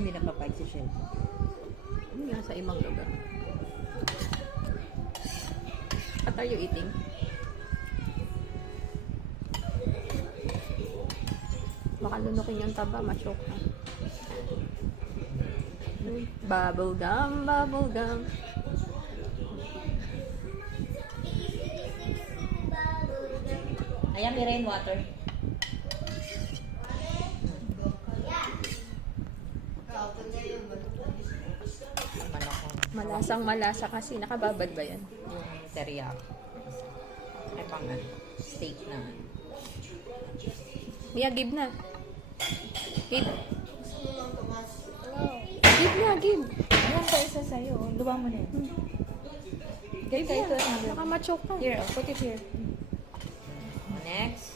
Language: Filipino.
hindi napapag si Shelby. Hindi nga sa ibang lugar. What are you eating? Baka lunukin yung taba, ma-choke ka. Bubble gum, bubble gum. Ayan, may rainwater. Malasang malasa kasi. Nakababad ba yan? Yung teriyaki. Ay, pang steak na. Mia, give na. Give. Give na, give. Ayan pa isa sa'yo. Luwa mo na yun. Give Kahit na. ito, Baka ma-choke ka. Here, I'll put it here. Next.